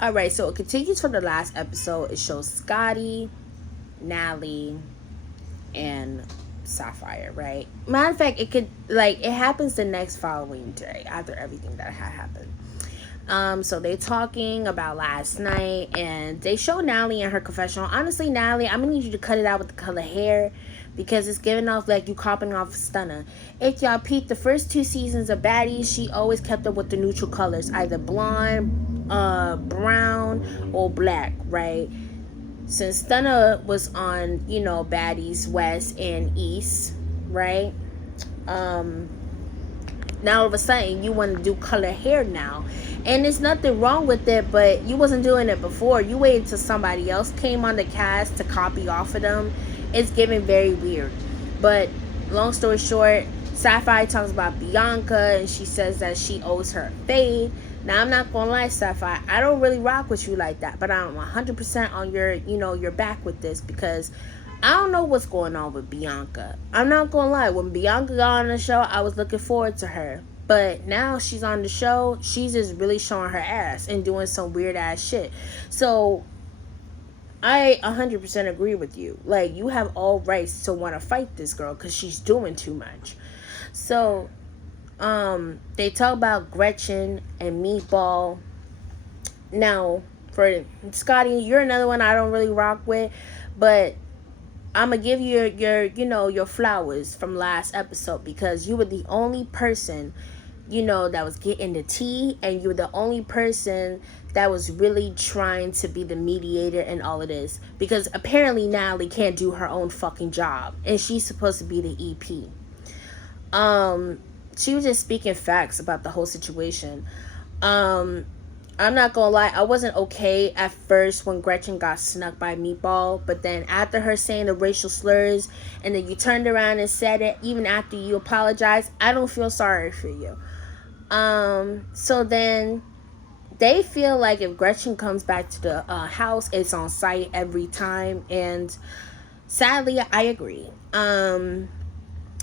All right, so it continues from the last episode. It shows Scotty, Nally, and Sapphire, right? Matter of fact, it happens the next following day after everything that had happened. So they talking about last night, and they show Nally in her confessional. Honestly, Nally, I'm gonna need you to cut it out with the color hair because it's giving off like you copying off a Stunner. If y'all peep the first 2 seasons of Baddies, she always kept up with the neutral colors, either blonde, brown, or black, right? Since Stunner was on, Baddies West and East, right? Um, Now all of a sudden you want to do color hair now, and there's nothing wrong with it, but you wasn't doing it before. You waited till somebody else came on the cast to copy off of them. It's giving very weird. But long story short, Sapphire talks about Bianca, and she says that she owes her a fade. Now I'm not gonna lie, Sapphire, I don't really rock with you like that, but I'm 100% on your back with this, because I don't know what's going on with Bianca. I'm not gonna lie. When Bianca got on the show, I was looking forward to her. But now she's on the show, she's just really showing her ass and doing some weird ass shit. So I 100% agree with you. Like, you have all rights to want to fight this girl because she's doing too much. So they talk about Gretchen and Meatball. Now, for Scotty, you're another one I don't really rock with, but I'm gonna give you your flowers from last episode, because you were the only person, that was getting the tea, and you were the only person that was really trying to be the mediator in all of this, because apparently Natalie can't do her own fucking job, and she's supposed to be the EP. She was just speaking facts about the whole situation. I'm not gonna lie, I wasn't okay at first when Gretchen got snuck by Meatball, but then after her saying the racial slurs, and then you turned around and said it, even after you apologized, I don't feel sorry for you. So then they feel like if Gretchen comes back to the house, it's on site every time, and sadly, I agree.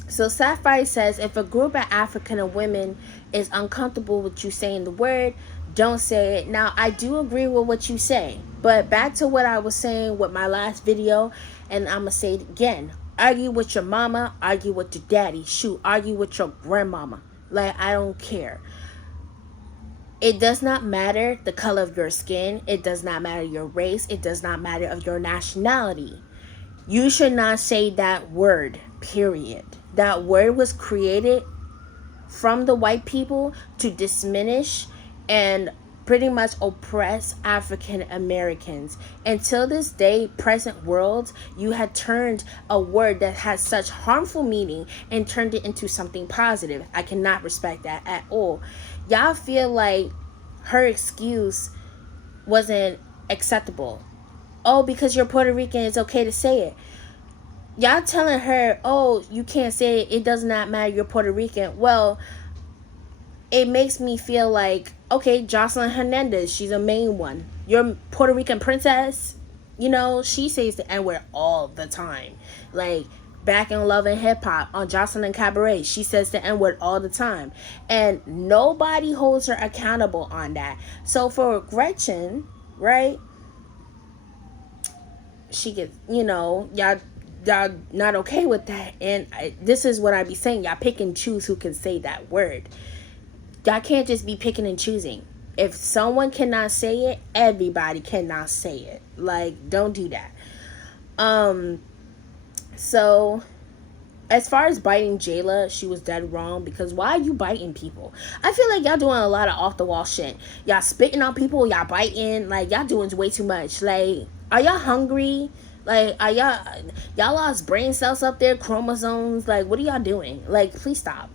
So Sapphire says, if a group of African women is uncomfortable with you saying the word, don't say it. Now, I do agree with what you say, but back to what I was saying with my last video, and I'm gonna say it again. Argue with your mama, argue with your daddy, shoot, argue with your grandmama. Like, I don't care. It does not matter the color of your skin. It does not matter your race. It does not matter of your nationality. You should not say that word, period. That word was created from the white people to diminish and pretty much oppress African Americans. Until this day, present world, you had turned a word that has such harmful meaning and turned it into something positive. I cannot respect that at all. Y'all feel like her excuse wasn't acceptable. Oh, because you're Puerto Rican, it's okay to say it. Y'all telling her, oh, you can't say it, it does not matter, you're Puerto Rican. Well, it makes me feel like, okay, Jocelyn Hernandez, she's a main one. You're Puerto Rican princess. She says the N-word all the time. Like, back in Love and Hip Hop on Jocelyn Cabaret, she says the N-word all the time. And nobody holds her accountable on that. So for Gretchen, right, she gets, y'all not okay with that. And this is what I be saying. Y'all pick and choose who can say that word. Y'all can't just be picking and choosing. If someone cannot say it, everybody cannot say it. Like, don't do that. So as far as biting Jayla, she was dead wrong, because why are you biting people? I feel like y'all doing a lot of off the wall shit. Y'all spitting on people, y'all biting, like, y'all doing way too much. Like, are y'all hungry? Like, are y'all lost brain cells up there, chromosomes? Like, what are y'all doing? Like, please stop.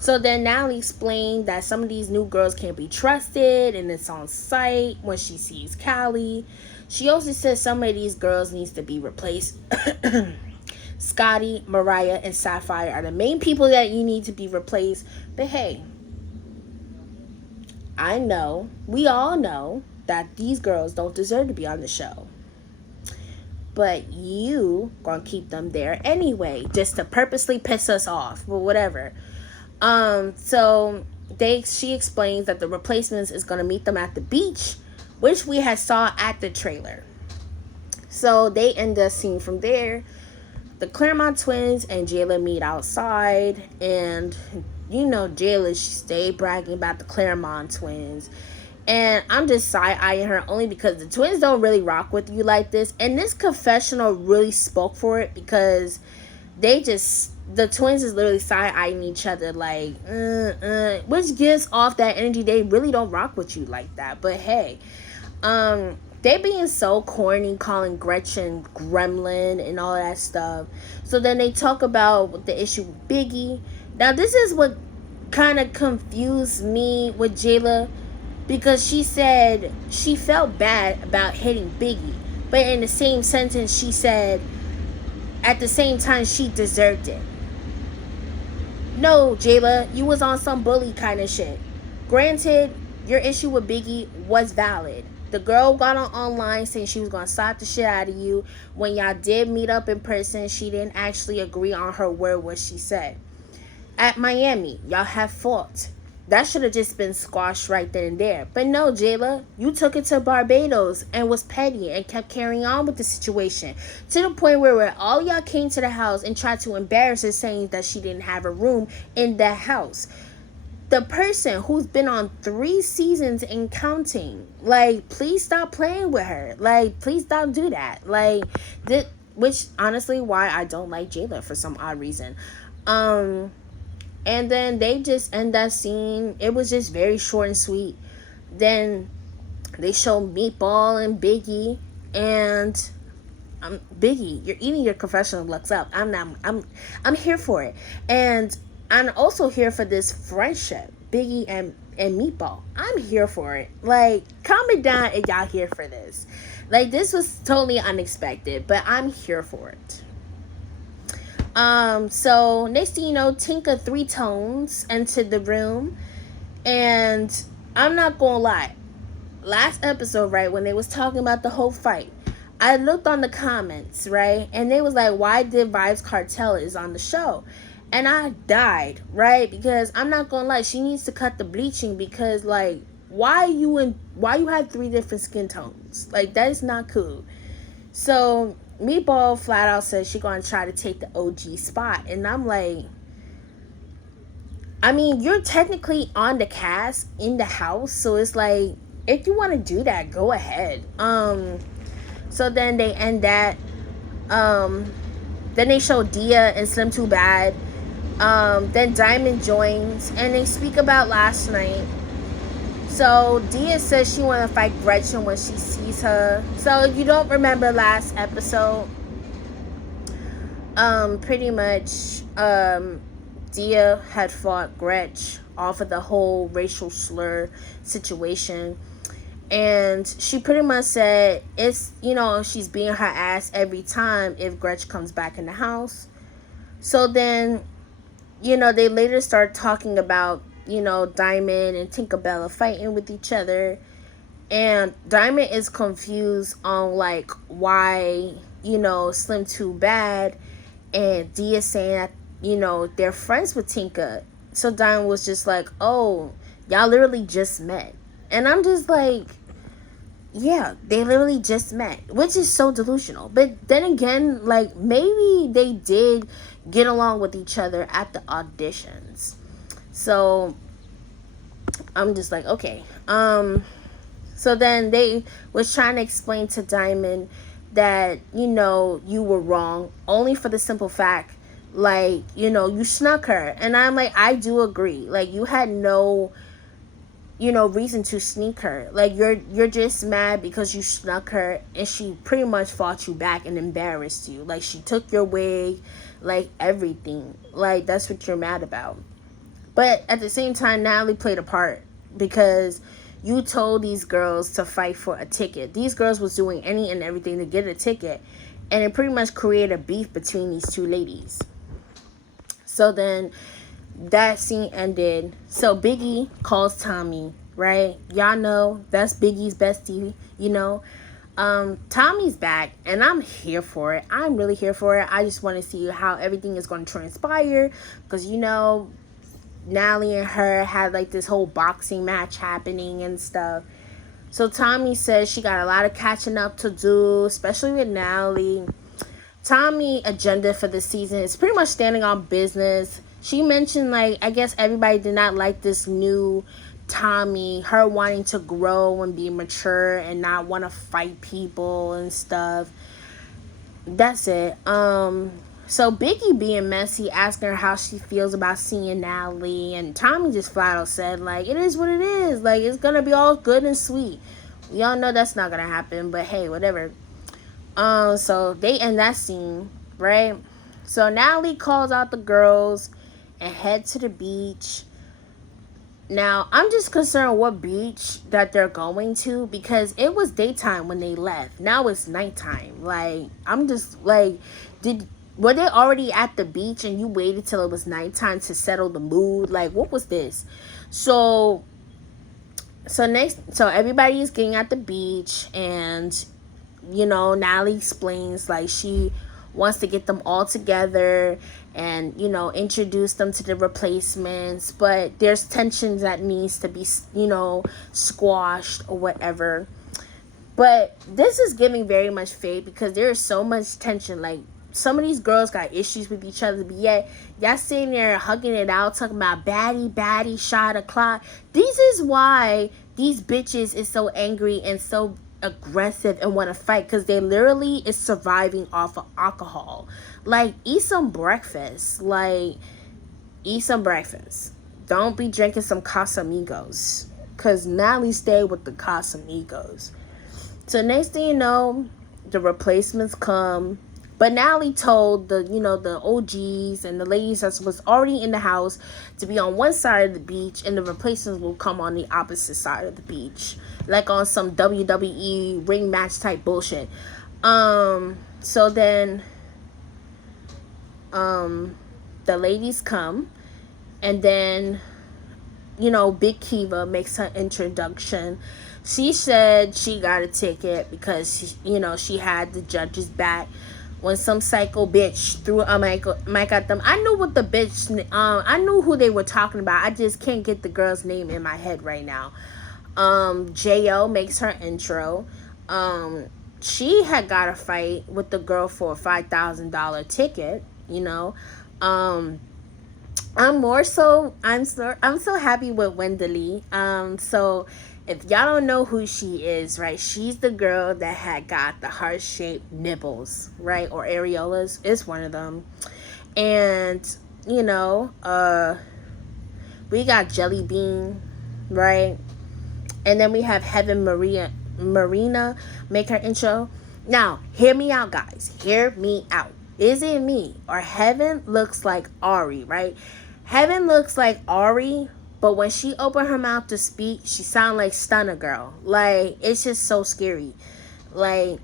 So then Natalie explained that some of these new girls can't be trusted, and it's on site when she sees Callie. She also says some of these girls needs to be replaced. Scotty, Mariah, and Sapphire are the main people that you need to be replaced. But hey, I know, we all know, that these girls don't deserve to be on the show. But you gonna keep them there anyway, just to purposely piss us off, but whatever. So she explains that the replacements is going to meet them at the beach, which we had saw at the trailer. So they end the scene from there. The Claremont twins and Jayla meet outside, and Jayla, she stayed bragging about the Claremont twins. And I'm just side-eyeing her only because the twins don't really rock with you like this. And this confessional really spoke for it, because the twins is literally side-eyeing each other like, which gives off that energy they really don't rock with you like that. But hey, they being so corny, calling Gretchen gremlin and all that stuff. So then they talk about the issue with Biggie. Now this is what kind of confused me with Jayla, because she said she felt bad about hitting Biggie, but in the same sentence she said at the same time she deserved it. No, Jayla, you was on some bully kind of shit. Granted, your issue with Biggie was valid. The girl got online saying she was going to slap the shit out of you. When y'all did meet up in person, she didn't actually agree on her word, what she said. At Miami, y'all have fought. That should have just been squashed right then and there. But no, Jayla, you took it to Barbados and was petty and kept carrying on with the situation. To the point where all y'all came to the house and tried to embarrass her, saying that she didn't have a room in the house. The person who's been on 3 seasons and counting, like, please stop playing with her. Like, please don't do that. Like, which honestly why I don't like Jayla for some odd reason. And then they just end that scene. It was just very short and sweet. Then they show Meatball and Biggie, and Biggie, you're eating your confessional looks up. I'm here for it. And I'm also here for this friendship, Biggie and Meatball. I'm here for it. Like, comment down if y'all here for this. Like, this was totally unexpected, but I'm here for it. So next thing you know, Tinka 3 Tones entered the room, and I'm not gonna lie, last episode, right, when they was talking about the whole fight, I looked on the comments, right, and they was like, why did Vybz Kartel is on the show? And I died, right? Because I'm not gonna lie, she needs to cut the bleaching, because like, why you have 3 different skin tones? Like, that is not cool. So Meatball flat out says she gonna try to take the OG spot, and I'm like, I mean, you're technically on the cast in the house, so it's like, if you want to do that, go ahead. So then they end that. Then they show Dia and Slim Too Bad. Then Diamond joins, and they speak about last night. So Dia says she want to fight Gretchen when she sees her. So if you don't remember last episode, pretty much Dia had fought Gretch off of the whole racial slur situation, and she pretty much said it's, she's beating her ass every time if Gretch comes back in the house. So then, they later start talking about, Diamond and Tinkerbella fighting with each other. And Diamond is confused on, like, why, Slim Too Bad and Dia saying that, they're friends with Tinka. So Diamond was just like, oh, y'all literally just met. And I'm just like, yeah, they literally just met, which is so delusional. But then again, like, maybe they did get along with each other at the auditions. So I'm just like, okay. So then they was trying to explain to Diamond that, you were wrong, only for the simple fact, like, you snuck her. And I'm like, I do agree. Like, you had no, reason to sneak her. Like, you're just mad because you snuck her, and she pretty much fought you back and embarrassed you. Like, she took your wig, like, everything. Like, that's what you're mad about. But at the same time, Natalie played a part, because you told these girls to fight for a ticket. These girls was doing any and everything to get a ticket, and it pretty much created a beef between these 2 ladies. So then that scene ended. So Biggie calls Tommy, right? Y'all know that's Biggie's bestie, Tommy's back, and I'm here for it. I'm really here for it. I just want to see how everything is going to transpire, because Nally and her had like this whole boxing match happening and stuff. So Tommy says she got a lot of catching up to do, especially with Nally. Tommy agenda for the season is pretty much standing on business. She mentioned, like, I guess everybody did not like this new Tommy, her wanting to grow and be mature and not want to fight people and stuff. That's it. So Biggie being messy, asking her how she feels about seeing Natalie, and Tommy just flat out said, like, it is what it is. Like, it's gonna be all good and sweet. We all know that's not gonna happen, but hey, whatever. So they end that scene, right? So Natalie calls out the girls and head to the beach. Now, I'm just concerned what beach that they're going to, because it was daytime when they left. Now it's nighttime. Like, I'm just like, were they already at the beach and you waited till it was nighttime to settle the mood? Like, what was this? So everybody is getting at the beach, and Natalie explains, like, she wants to get them all together and introduce them to the replacements, but there's tensions that needs to be squashed or whatever. But this is giving very much fate, because there is so much tension. Like, some of these girls got issues with each other, but yet y'all sitting there hugging it out, talking about baddie shot o'clock. This is why these bitches is so angry and so aggressive and want to fight, because they literally is surviving off of alcohol. Like, eat some breakfast. Don't be drinking some Casamigos, because Natalie stayed with the Casamigos. So next thing you know, the replacements come, but Natalie told the OGs and the ladies that was already in the house to be on one side of the beach, and the replacements will come on the opposite side of the beach, like on some WWE ring match type bullshit. So then, the ladies come, and then, Big Kiva makes her introduction. She said she got a ticket because she had the judge's back when some psycho bitch threw a mic at them. I knew what the bitch, I knew who they were talking about. I just can't get the girl's name in my head right now. J.O. makes her intro. She had got a fight with the girl for a $5,000 ticket, I'm so happy with Wendeley. So if y'all don't know who she is, right, she's the girl that had got the heart-shaped nipples, right, or areolas. It's one of them. And we got Jelly Bean, right, and then we have Heaven Marina make her intro. Now, hear me out, guys. Hear me out. Is it me, or Heaven looks like Ari, right? Heaven looks like Ari, but when she opened her mouth to speak, she sounded like Stunner Girl. Like, it's just so scary. Like,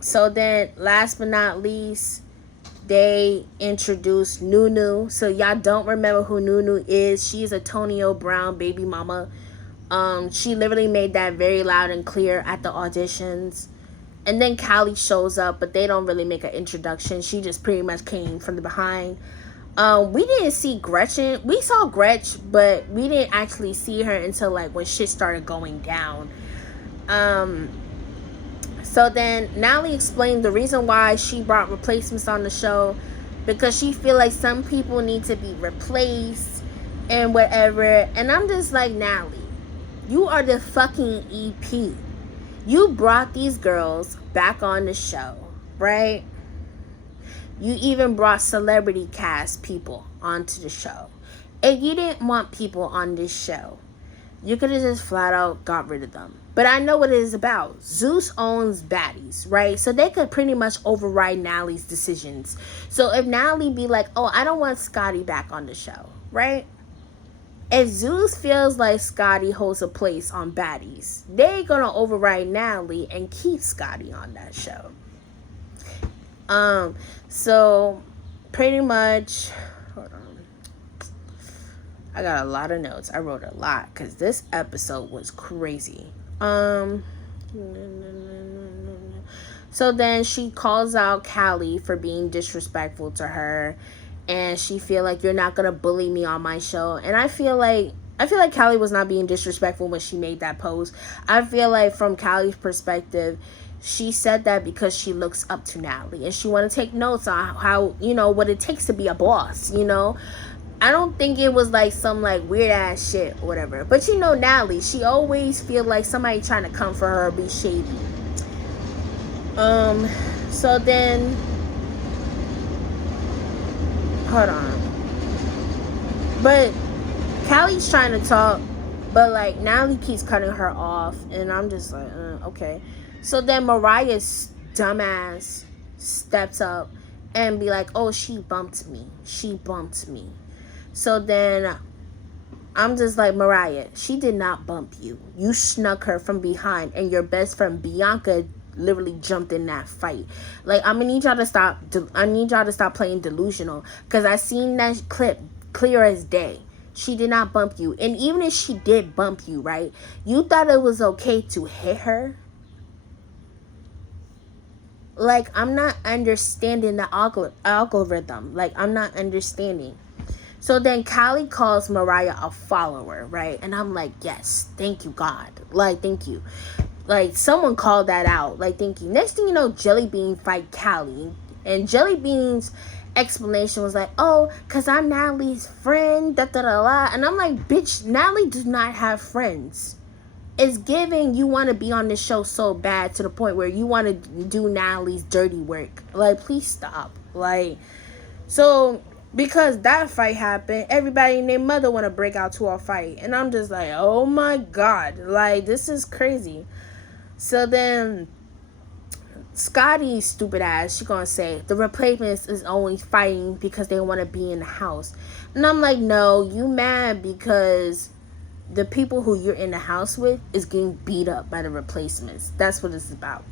so then, last but not least, they introduced Nunu. So y'all don't remember who Nunu is. She's a Tonio Brown baby mama. She literally made that very loud and clear at the auditions. And then Callie shows up, but they don't really make an introduction. She just pretty much came from the behind. We didn't see Gretchen. We saw Gretch, but we didn't actually see her until like when shit started going down. So then Natalie explained the reason why she brought replacements on the show, because she feel like some people need to be replaced and whatever. And I'm just like, Natalie, you are the fucking EP. You brought these girls back on the show, right? You even brought celebrity cast people onto the show. If you didn't want people on this show, you could have just flat out got rid of them. But I know what it is about. Zeus owns Baddies, right? So they could pretty much override Natalie's decisions. So if Natalie be like, oh, I don't want Scotty back on the show, right? If Zeus feels like Scotty holds a place on Baddies, they're gonna override Natalie and keep Scotty on that show. So pretty much, hold on. I got a lot of notes. I wrote a lot because this episode was crazy. So then she calls out Callie for being disrespectful to her. and she feel like you're not gonna bully me on my show. And I feel like Callie was not being disrespectful when she made that post. I feel like from Callie's perspective, she said that because she looks up to Natalie and she want to take notes on how, you know, what it takes to be a boss, you know. I don't think it was like some like weird ass shit or whatever. But you know Natalie, she always feel like somebody trying to come for her or be shady. So then, hold on. But Callie's trying to talk, but like Natalie keeps cutting her off, and I'm just like, okay. So then Mariah's dumbass steps up and be like, oh, she bumped me. So then I'm just like, Mariah, she did not bump you. You snuck her from behind, and your best friend Bianca literally jumped in that fight. Like, I'm gonna need y'all to stop. I need y'all to stop playing delusional, because I seen that clip clear as day. She did not bump you. And even if she did bump you, right, you thought it was okay to hit her? Like, I'm not understanding the algorithm. Like, I'm not understanding. So then Callie calls Mariah a follower, right? And I'm like, yes, thank you, God. Like, thank you. Like, someone called that out. Like, thank you. Next thing you know, Jellybean fight Callie. And Jellybean's explanation was like, oh, because I'm Natalie's friend, da-da-da-da. And I'm like, bitch, Natalie does not have friends. It's giving you want to be on this show so bad to the point where you want to do Natalie's dirty work. Like, please stop. Like, so because that fight happened, everybody and their mother want to break out to a fight. And I'm just like, oh my God. Like, this is crazy. So then Scotty's stupid ass, she gonna say the replacements is only fighting because they want to be in the house. And I'm like, no, you mad because the people who you're in the house with is getting beat up by the replacements. That's what it's about.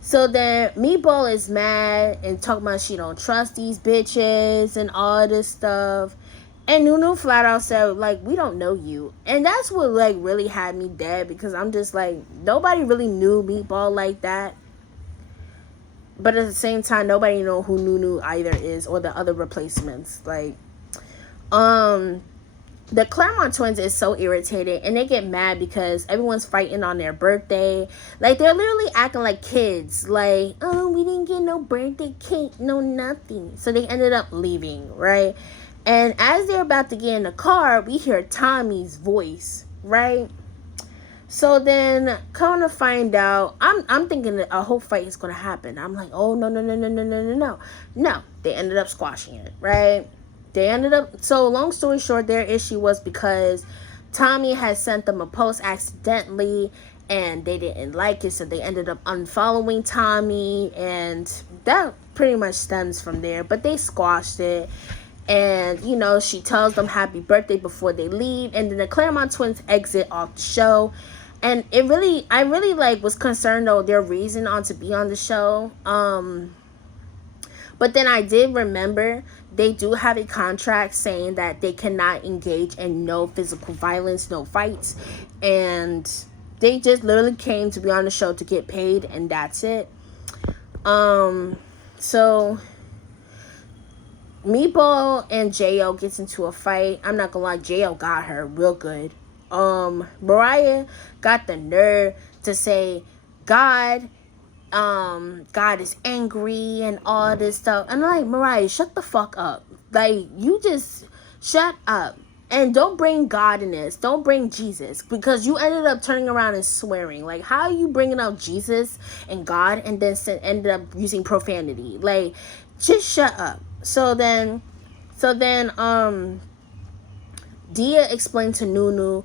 So then Meatball is mad and talking about she don't trust these bitches and all this stuff. And Nunu flat out said, like, we don't know you. And that's what, like, really had me dead, because I'm just like, nobody really knew Meatball like that. But at the same time, nobody know who Nunu either is or the other replacements. Like, the Claremont twins is so irritated, and they get mad because everyone's fighting on their birthday. Like, they're literally acting like kids. Like, oh, we didn't get no birthday cake, no nothing. So they ended up leaving, right? And as they're about to get in the car, we hear Tommy's voice, right? So then, come to find out, I'm thinking that a whole fight is going to happen. I'm like, oh, no. No, they ended up squashing it, right? So long story short, their issue was because Tommy had sent them a post accidentally, and they didn't like it, so they ended up unfollowing Tommy, and that pretty much stems from there. But they squashed it. And, you know, she tells them happy birthday before they leave. And then the Claremont twins exit off the show. And I really, like, was concerned, though, their reason to be on the show. But then I did remember they do have a contract saying that they cannot engage in no physical violence, no fights. And they just literally came to be on the show to get paid, and that's it. So Meatball and Jo gets into a fight. I'm not gonna lie, Jo got her real good. Mariah got the nerve to say God is angry and all this stuff. And I'm like, Mariah, shut the fuck up. Like, you just shut up. And don't bring God in this. Don't bring Jesus. Because you ended up turning around and swearing. Like, how are you bringing up Jesus and God and then ended up using profanity? Like, just shut up. So then, Dia explained to Nunu,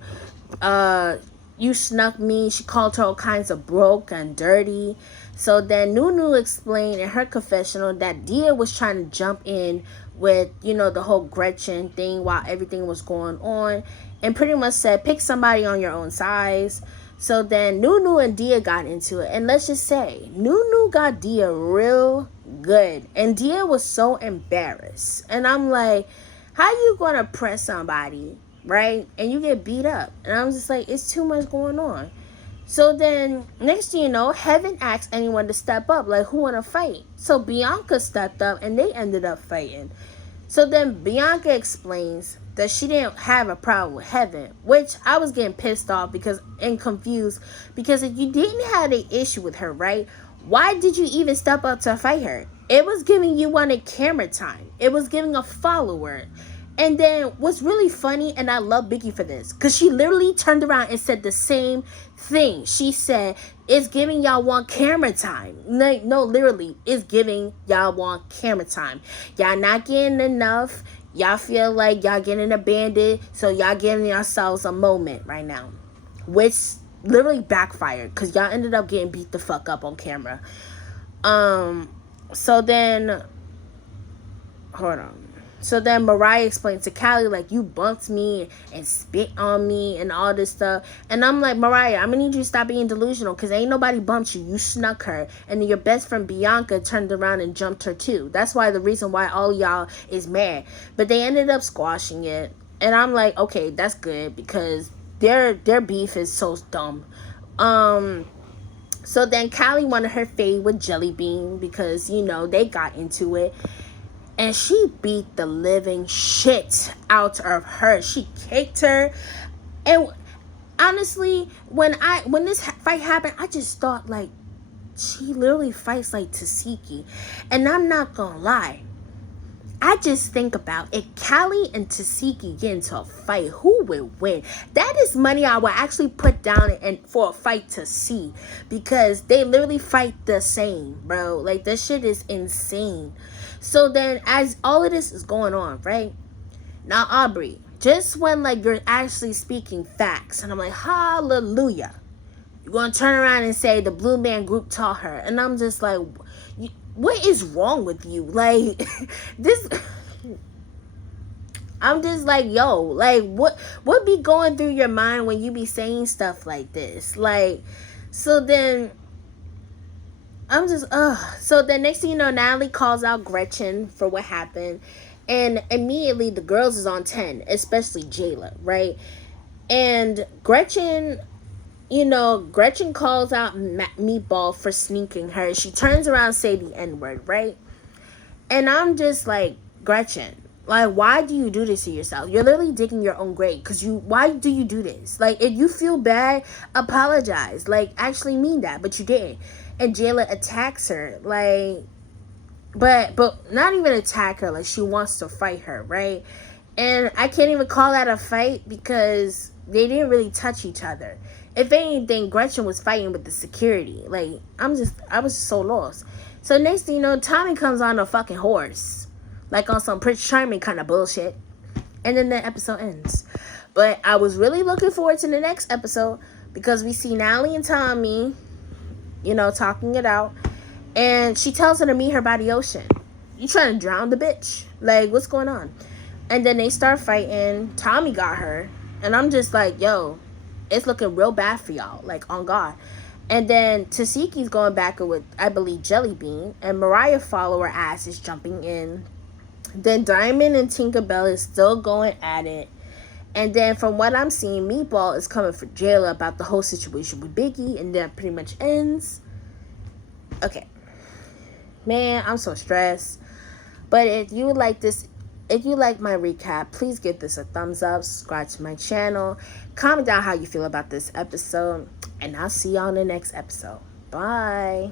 you snuck me. She called her all kinds of broke and dirty. So then Nunu explained in her confessional that Dia was trying to jump in with, you know, the whole Gretchen thing while everything was going on, and pretty much said, pick somebody on your own size. So then Nunu and Dia got into it. And let's just say, Nunu got Dia real good. And Dia was so embarrassed. And I'm like, how you going to press somebody, right? And you get beat up. And I'm just like, it's too much going on. So then, next thing you know, Heaven asked anyone to step up. Like, who want to fight? So Bianca stepped up, and they ended up fighting. So then Bianca explains that she didn't have a problem with Heaven, which I was getting pissed off and confused, because if you didn't have an issue with her, right, why did you even step up to fight her? It was giving you wanted camera time. It was giving a follower. And then what's really funny, and I love Biggie for this, because she literally turned around and said the same thing. She said, it's giving y'all want camera time. No, literally, it's giving y'all want camera time. Y'all not getting enough. Y'all feel like y'all getting abandoned, so y'all giving yourselves a moment right now. Which literally backfired, because y'all ended up getting beat the fuck up on camera. So then, hold on. So then Mariah explained to Callie, like, you bumped me and spit on me and all this stuff. And I'm like, Mariah, I'm going to need you to stop being delusional, because ain't nobody bumped you. You snuck her. And then your best friend Bianca turned around and jumped her too. That's why the reason why all y'all is mad. But they ended up squashing it. And I'm like, okay, that's good, because their beef is so dumb. So then Callie wanted her fade with Jelly Bean, because, you know, they got into it. And she beat the living shit out of her. She kicked her. And honestly, when this fight happened, I just thought, like, she literally fights like Tasiki. And I'm not gonna lie, I just think about if Callie and Tasiki get into a fight, who would win? That is money I would actually put down and for a fight to see, because they literally fight the same, bro. Like, this shit is insane. So then, as all of this is going on, right? Now, Aubrey, just when, like, you're actually speaking facts, and I'm like, hallelujah, you're going to turn around and say the Blue Man Group taught her. And I'm just like, what is wrong with you? Like, this... I'm just like, yo, like, what be going through your mind when you be saying stuff like this? Like, so then... I'm just, So the next thing you know, Natalie calls out Gretchen for what happened. And immediately the girls is on 10, especially Jayla, right? And Gretchen, you know, Gretchen calls out Meatball for sneaking her. She turns around and say the N-word, right? And I'm just like, Gretchen, like, why do you do this to yourself? You're literally digging your own grave. Why do you do this? Like, if you feel bad, apologize. Like, actually mean that, but you didn't. And Jayla attacks her, like, but not even attack her, like, she wants to fight her, right? And I can't even call that a fight, because they didn't really touch each other. If anything, Gretchen was fighting with the security. Like, I was so lost. So next thing you know, Tommy comes on a fucking horse, like on some Prince Charming kind of bullshit. And then the episode ends. But I was really looking forward to the next episode, because we see Natalie and Tommy, you know, talking it out. And she tells her to meet her by the ocean. You trying to drown the bitch? Like, what's going on? And then they start fighting. Tommy got her. And I'm just like, yo, it's looking real bad for y'all. Like, on God. And then Tasiki's going back with, I believe, Jelly Bean. And Mariah follower ass is jumping in. Then Diamond and Tinkerbell is still going at it. And then from what I'm seeing, Meatball is coming for Jayla about the whole situation with Biggie. And that pretty much ends. Okay. Man, I'm so stressed. But if you like my recap, please give this a thumbs up. Subscribe to my channel. Comment down how you feel about this episode. And I'll see y'all in the next episode. Bye.